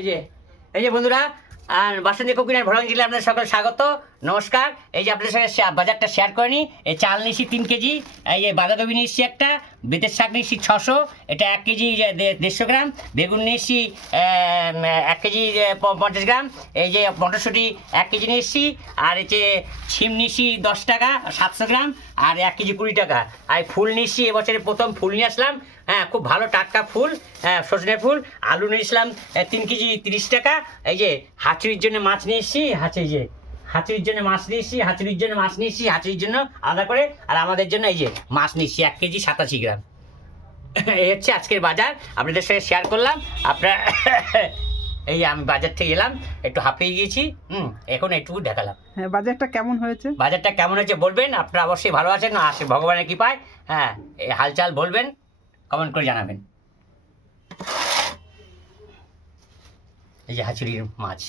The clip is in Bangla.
এই যে বন্ধুরা, আর বাসন্তী কুকিং ভ্রমণ জেলায় আপনাদের সকল স্বাগত, নমস্কার। এই যে আপনাদের সঙ্গে বাজারটা শেয়ার করে নিই। এই চাল নিয়েছি 3 কেজি, এই যে বাঁধাকপি নিয়েছি একটা, বেতের শাক নিয়েছি 600, এটা 1 কেজি 150 গ্রাম, বেগুন নিয়েছি 1 কেজি 50 গ্রাম, এই যে মটরশুঁটি 1 কেজি নিয়েছি, আর এই যে ছিম নিয়েছি 10 টাকা 700 গ্রাম, আর 1 কেজি 20 টাকা। আর ফুল নিয়েছি, এবছরে প্রথম ফুল নিয়ে আসলাম, হ্যাঁ খুব ভালো টাটকা ফুল, হ্যাঁ সজনে ফুল। আলু নিয়েছিলাম 3 কেজি 30 টাকা। এই যে হাঁচুরির জন্য মাছ নিয়ে এসেছি, হাঁচুরির জন্য মাছ নিয়েছি, হাঁচুরির জন্য আলাদা করে, আর আমাদের জন্য এই যে মাছ নিয়েছি 1 কেজি 87 গ্রাম। এই হচ্ছে আজকের বাজার, আপনাদের সঙ্গে শেয়ার করলাম। আপনার এই যে আমি বাজার থেকে এলাম, একটু হাঁপিয়ে গিয়েছি, এখন একটু দেখালাম। হ্যাঁ, বাজারটা কেমন হয়েছে? বাজারটা কেমন হয়েছে বলবেন, আপনারা অবশ্যই ভালো আছেন না, আসে ভগবানের কৃপায়। হ্যাঁ, এই হালচাল বলবেন, কমেন্ট করে জানাবেন। এই যে হাঁচুরির মাছ।